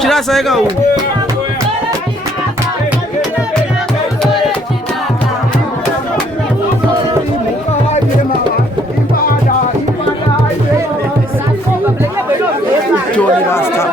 Tira essa aí, Gaú. Johnny Rasta.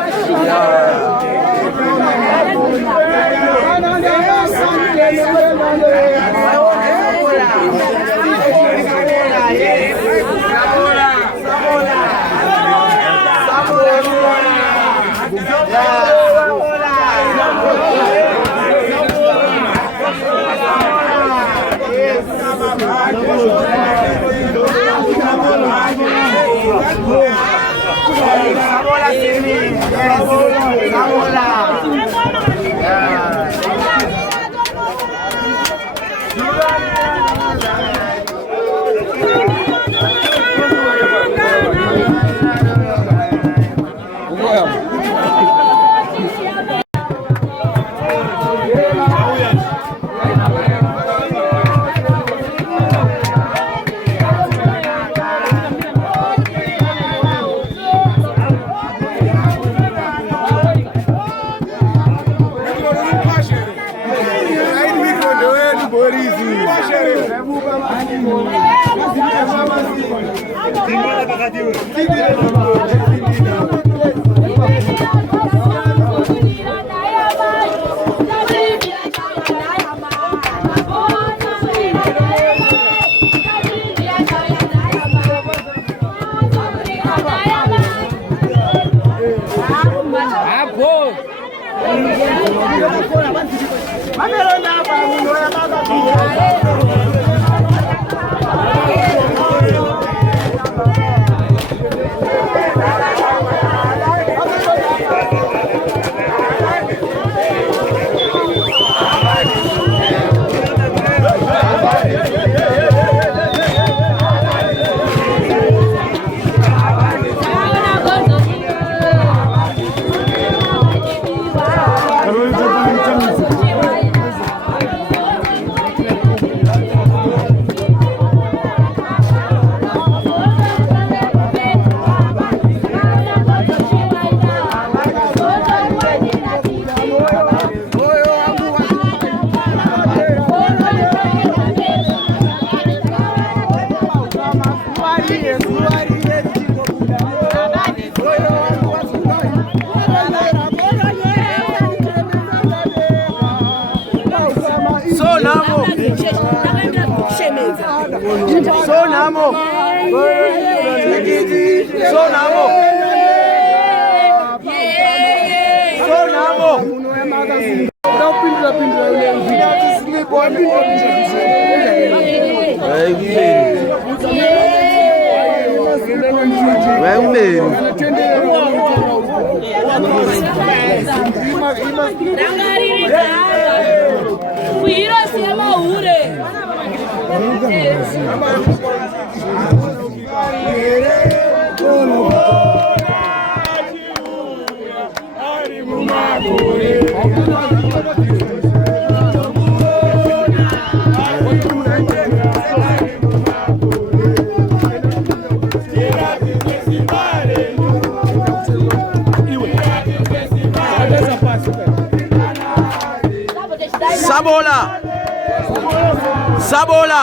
Sabola.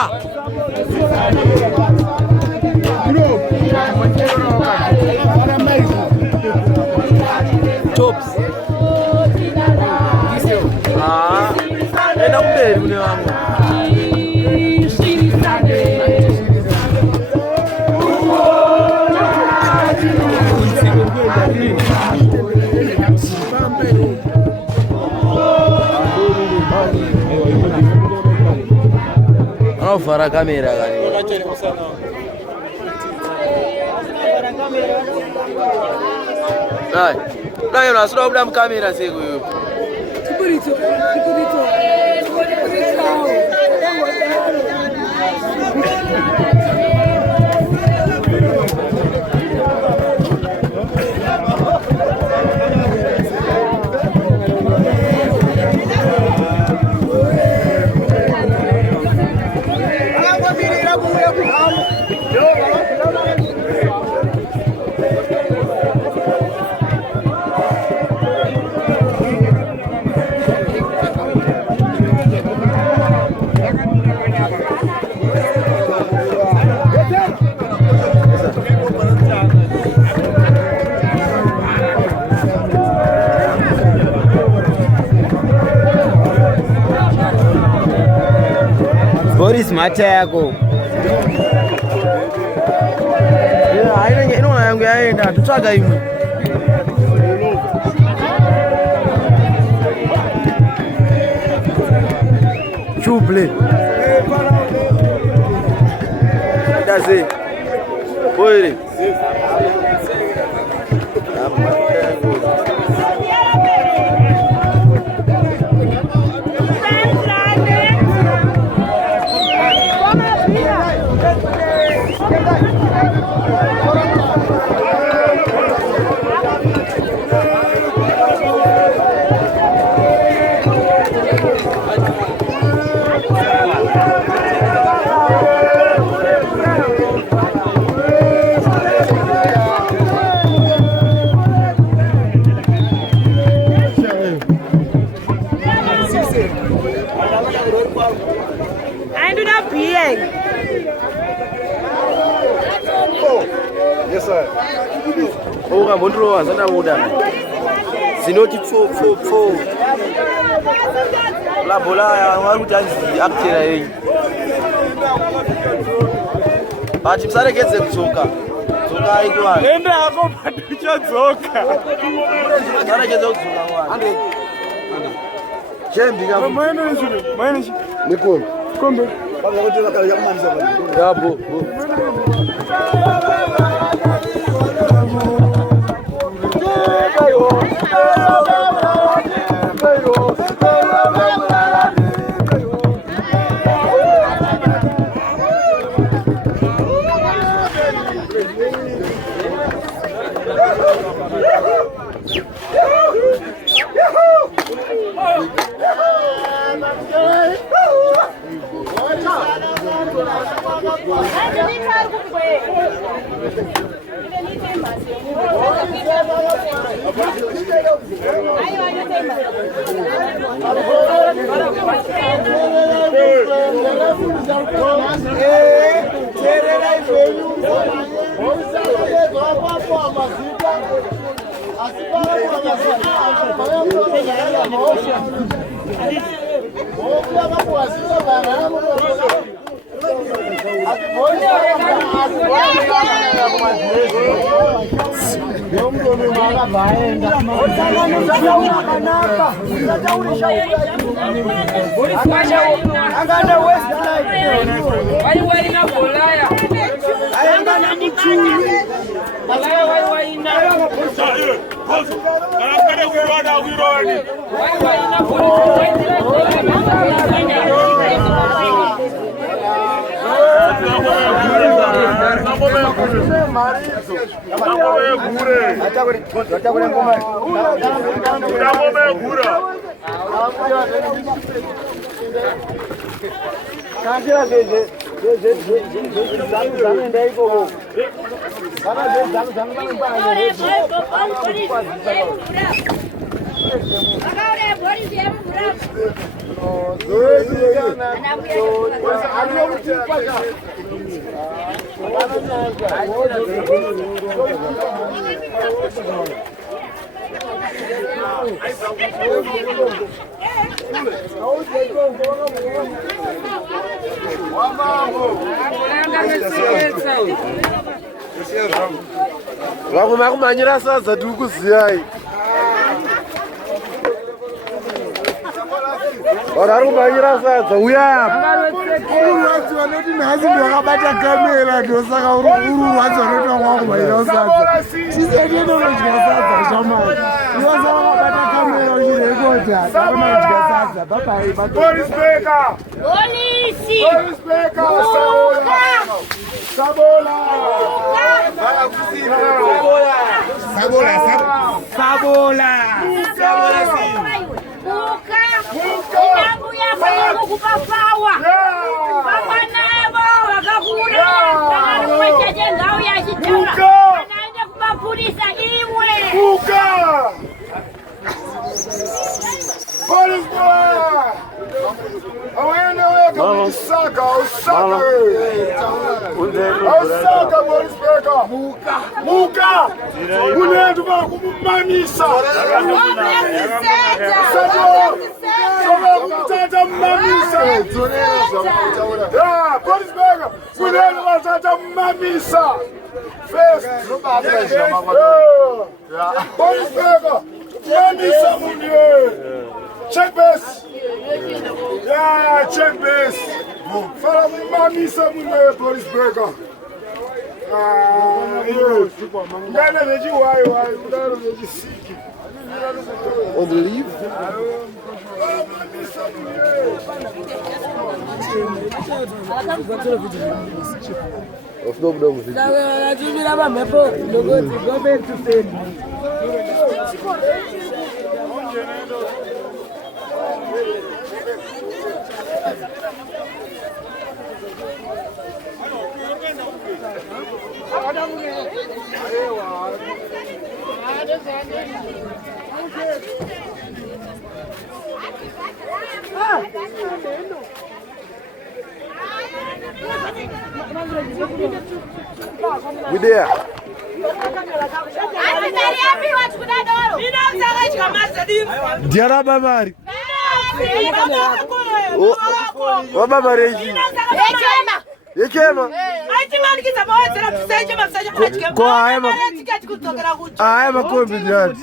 Chops. Enda mbele mne wangu. Fara kamera gani? Nai unasura muda mkamera siku hiyo. Kibirito. Boris macha yako. Haina inaona yangu yaenda tutaga hivi. Chuple. Daze. Poire. I do not beer. Oh, yes sir. Oh, I'm going to roll and I'm Zinoti for La Bola, one who acting. But if Sarah gets a Zoka, Zoka, I do. And I go back to Zoka. Sarah gets Zoka. Jambi, mine. Nikon. Come. Yeah, boo. Vamos kumanyira sasa tukuziyai. Ora kumanyira sasa uya. Urwadzo vanoti nhasi ndakabata kamera ndosaka urwadzo vanoti wakumanyira sasa. Chisende ndonodya sasa shamani. Ndosaka wakabata kamera uchirekota. Ndakanodya sasa. Bye bye. Police Baker. Polisi. Police Baker. Sabola. Muka! Unedu vakumumamisa! Tata mamisa! Yeah, Police Baker! Unedu vatata mamisa! First! Police Baker! Mamisa munye! Check base! Yeah, check base! Fala mamisa munye, Police Baker! Ngana veji why udaro veji siki. On the leave? Of no problem. Ah! We there. Diara Babari. Oh, Baba Reji. Yekema. I am a comedian.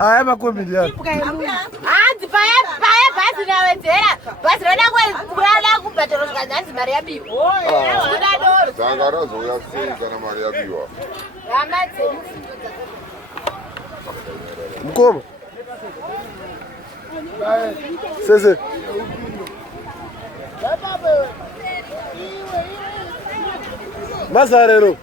I am a comedian. Como? César. Mazarero.